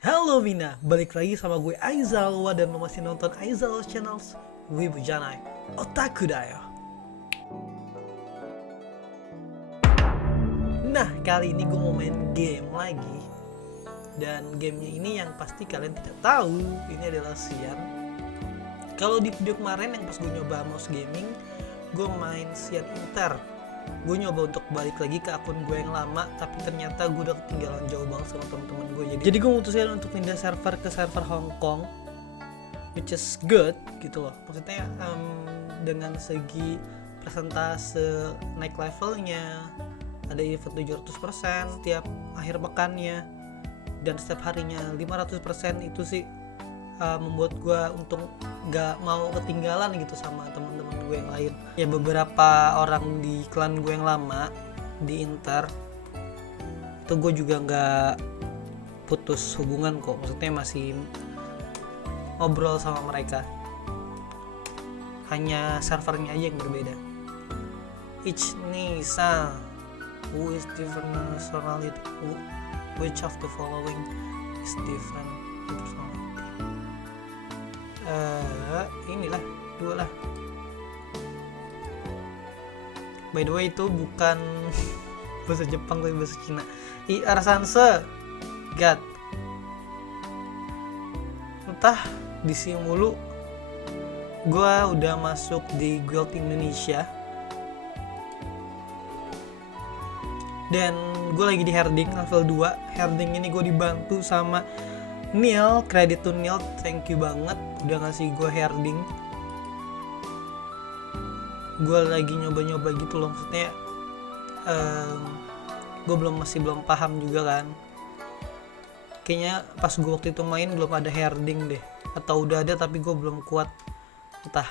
Halo Vina, balik lagi sama gue Aizal dan lo masih nonton Aizal Channels Wibu Janai Otaku da yo. Nah, kali ini gue mau main game lagi. Dan gamenya ini yang pasti kalian tidak tahu, ini adalah Sian. Kalau di video kemarin yang pas gue nyoba mouse gaming, gue main Sian Inter. Gue nyoba untuk balik lagi ke akun gue yang lama, tapi ternyata gue udah ketinggalan jauh banget sama temen-temen gue. Jadi gue memutuskan untuk pindah server ke server Hong Kong, which is good gitu loh. Maksudnya dengan segi persentase naik levelnya, ada event 700% setiap akhir pekannya, dan setiap harinya 500% itu sih membuat gue untuk gak mau ketinggalan gitu sama teman-teman gue yang lain. Ya beberapa orang di klan gue yang lama di Inter itu gue juga gak putus hubungan kok, maksudnya masih ngobrol sama mereka, hanya servernya aja yang berbeda. Each Nisa who is different personality, which of the following is different personality? Inilah dua lah. By the way itu bukan bahasa Jepang tapi bahasa Cina. Sanse God. Entah di sini mulu. Gua udah masuk di Guild Indonesia. Dan gue lagi di herding level 2. Herding ini gue dibantu sama Neil, credit to Neil, thank you banget udah ngasih gue herding. Gue lagi nyoba-nyoba gitu loh, maksudnya gue masih belum paham juga kan. Kayaknya pas gue waktu itu main belum ada herding deh, atau udah ada tapi gue belum kuat, entah.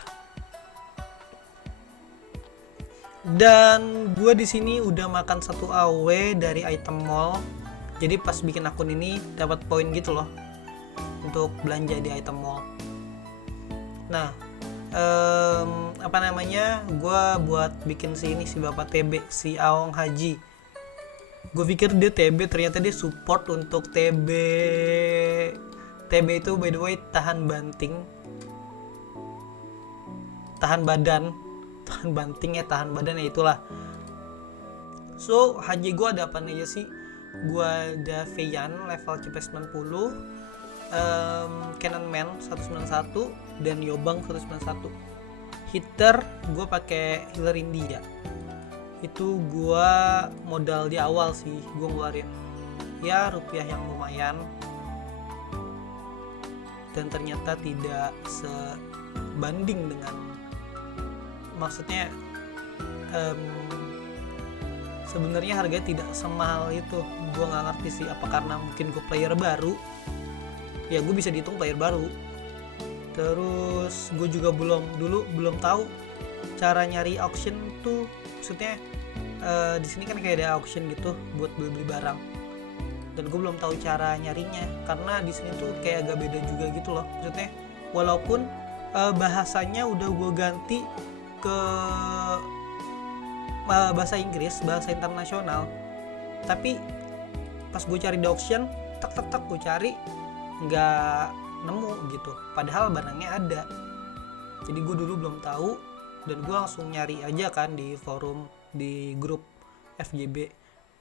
Dan gue di sini udah makan 1 AW dari item mall. Jadi pas bikin akun ini dapat poin gitu loh untuk belanja di item mall. Nah, gue buat bikin si bapak TB, si Aong Haji. Gue pikir dia TB, ternyata dia support untuk TB. TB itu by the way tahan banting, tahan badan ya itulah. So Haji gue ada apa aja sih? Gue ada Feiyan level CP 90, Cannon Man 191 dan Yobang 191. Hitter gue pakai healer India. Itu gue modal di awal sih, gue ngeluarin ya rupiah yang lumayan, dan ternyata tidak sebanding dengan, maksudnya sebenarnya harganya tidak semahal itu. Gue nggak ngerti sih, apa karena mungkin gue player baru, ya gue bisa dihitung player baru. Terus gue juga belum tahu cara nyari auction tuh, maksudnya di sini kan kayak ada auction gitu buat beli barang, dan gue belum tahu cara nyarinya karena di sini tuh kayak agak beda juga gitu loh. Maksudnya walaupun bahasanya udah gue ganti ke bahasa Inggris, bahasa internasional, tapi pas gue cari di auction, tak gue cari nggak nemu gitu, padahal barangnya ada. Jadi gue dulu belum tahu, dan gue langsung nyari aja kan di forum, di grup FJB,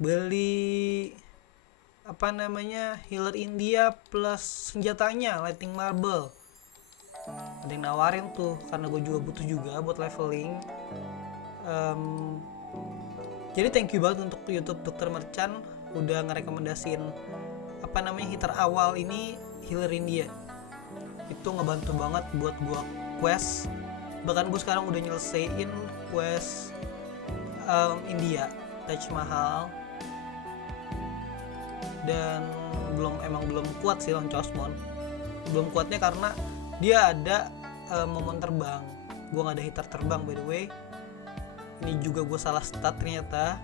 beli healer India plus senjatanya Lightning Marble. Ada yang nawarin tuh karena gue juga butuh juga buat leveling. Jadi thank you banget untuk YouTube Dr. Merchant udah ngerekomendasiin hitter awal ini healer India. Itu ngebantu banget buat gua quest. Bahkan gue sekarang udah nyelesain quest India Taj Mahal, dan belum kuat sih lawan Cosmon. Belum kuatnya karena dia ada momen terbang. Gue gak ada hitter terbang by the way. Ini juga gue salah stat ternyata.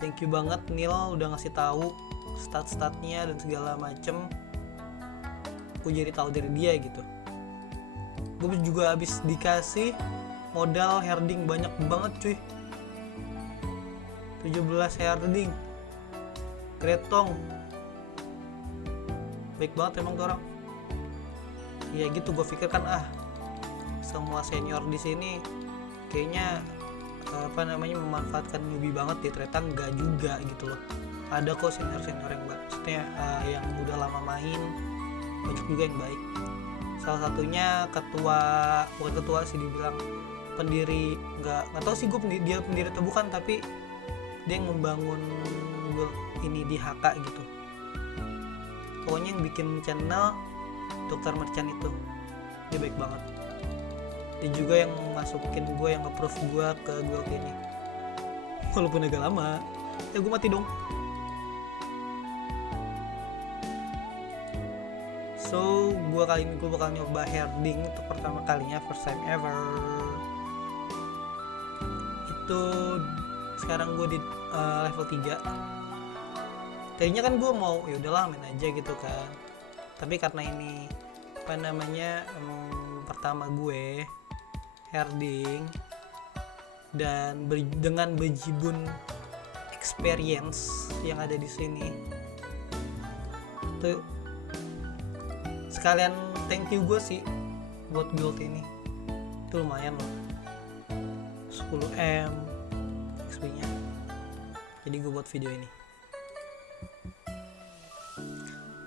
Thank you banget Neil udah ngasih tahu stat-statnya dan segala macem. Gue jadi tahu dari dia gitu. Gue juga habis dikasih modal herding banyak banget cuy, 17 herding Gretong. baik banget emang tuh orang. Ya gitu, gue pikir kan semua senior di sini kayaknya memanfaatkan newbie banget ya, ternyata enggak juga gitu loh. Ada kok senior yang maksudnya yang udah lama main, banyak juga yang baik. Salah satunya bukan ketua sih, dibilang pendiri, nggak tahu sih gue dia pendiri atau bukan, tapi dia yang membangun ini di HK gitu. Pokoknya yang bikin channel Dr. Merchant itu, dia baik banget. Dia juga yang masukin gue, yang nge-approve gue ke guild ini, walaupun agak lama. Ya gue mati dong. So kali ini gue bakal nyoba herding untuk pertama kalinya, first time ever. Itu sekarang gue di level 3. Tadinya kan gue mau ya udahlah main aja gitu kan, tapi karena ini pertama gue herding dan dengan bejibun experience yang ada di sini tuh, sekalian thank you gue sih buat guild ini. Itu lumayan loh, 10M XP nya, jadi gue buat video ini.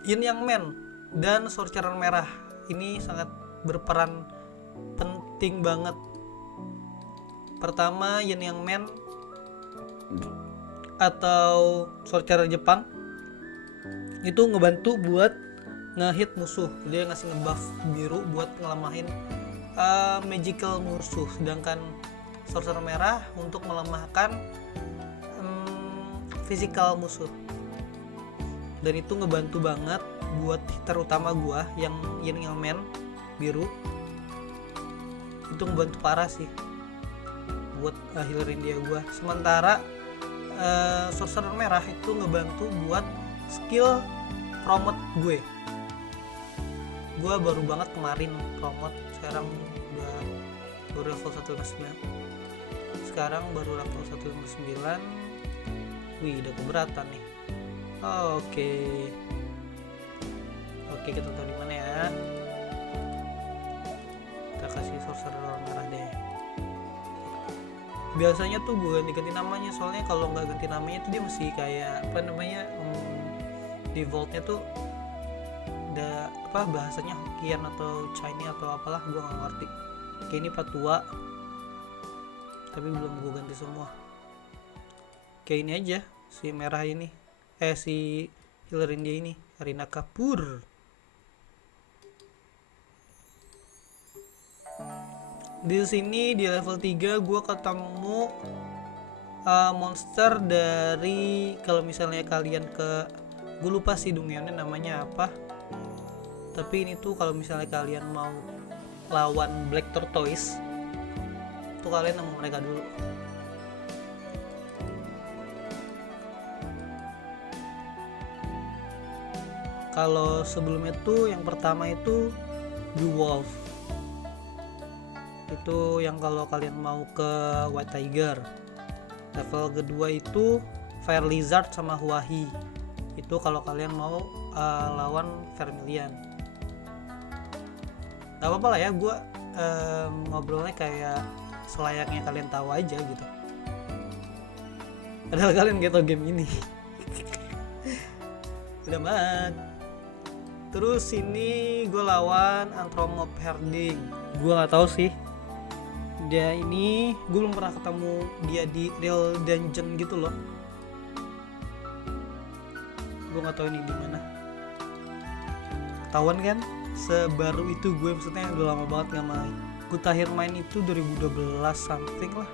Yin Yang Men dan sorcerer merah ini sangat berperan penting banget. Pertama, Yin Yang Men atau sorcerer Jepang itu ngebantu buat ngehit musuh. Dia ngasih ngebuff biru buat ngelemahin magical musuh, sedangkan sorcerer merah untuk melemahkan physical musuh. Dan itu ngebantu banget buat hitter utama gua yang Yin Yang Men biru. Itu ngebantu parah sih buat healerin dia gua. Sementara sorcerer merah itu ngebantu buat skill promote gue. Gua baru banget kemarin promote, sekarang baru level 159. Sekarang baru level 159. Wih, udah keberatan nih. Oke, kita tahu di mana ya. Kita kasih sorcerer merah deh. Biasanya tuh gue ganti namanya, soalnya kalau nggak ganti namanya tuh dia masih kayak defaultnya tuh ada bahasanya Hokkien atau Chinese atau apalah, gue nggak ngerti. Kayak ini Patua, tapi belum gue ganti semua. Kayak ini aja si merah ini, si healerin dia ini, Arina Kapur. Di sini di level 3 gue ketemu monster dari, kalau misalnya kalian gue lupa sih dungeonnya namanya apa, tapi ini tuh kalau misalnya kalian mau lawan Black Tortoise tuh kalian nemu mereka dulu. Kalau sebelumnya tuh yang pertama itu The Wolf, itu yang kalau kalian mau ke White Tiger. Level kedua itu Fire Lizard sama Huahi, itu kalau kalian mau lawan Vermilion. Gak apa-apa lah ya, gue ngobrolnya kayak selayaknya kalian tahu aja gitu, padahal kalian gak tau game ini. Udah mat. Terus ini gue lawan Anthromob herding. Gue nggak tahu sih dia ini, gue belum pernah ketemu dia di real dungeon gitu loh. Gue nggak tahu ini gimana. Ketahuan kan? Sebaru itu gue, maksudnya udah lama banget nggak main. Gue terakhir main itu 2012 something lah.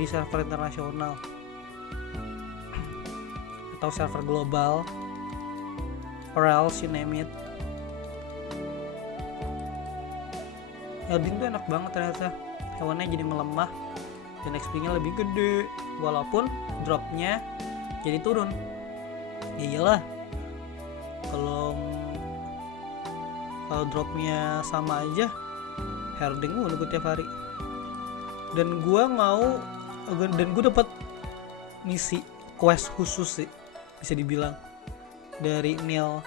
Di server internasional atau server global, or else you name it. Herding tuh enak banget ternyata, hewannya jadi melemah dan XP nya lebih gede, walaupun dropnya jadi turun. Ya iyalah, kalau dropnya sama aja, herding mulu tiap hari. Dan gue dapat misi quest khusus sih bisa dibilang dari Neil.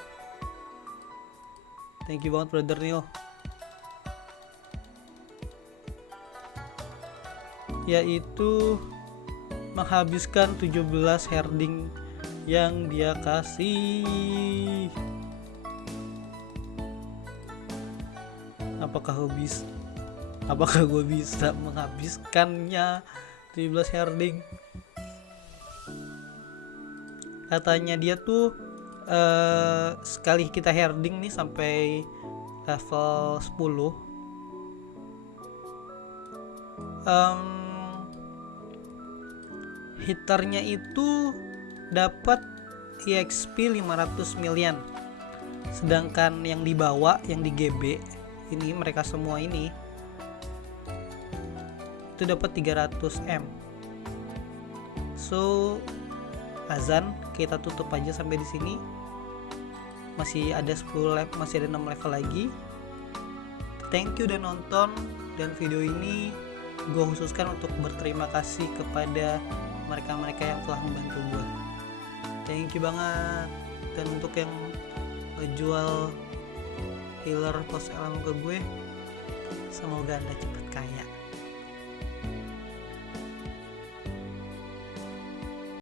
Thank you banget brother Neil. Yaitu menghabiskan 17 herding yang dia kasih. Apakah gue bisa menghabiskannya 17 herding? Katanya dia tuh sekali kita herding nih sampai level 10 hitternya itu dapat EXP 500 million, sedangkan yang dibawa yang di GB ini mereka semua ini itu dapat 300 M. So azan, kita tutup aja sampai di sini. Masih ada 6 level lagi. Thank you udah nonton, dan video ini gue khususkan untuk berterima kasih kepada mereka-mereka yang telah membantu gue. Thank you banget. Dan untuk yang jual healer post alam ke gue, semoga anda cepat kaya.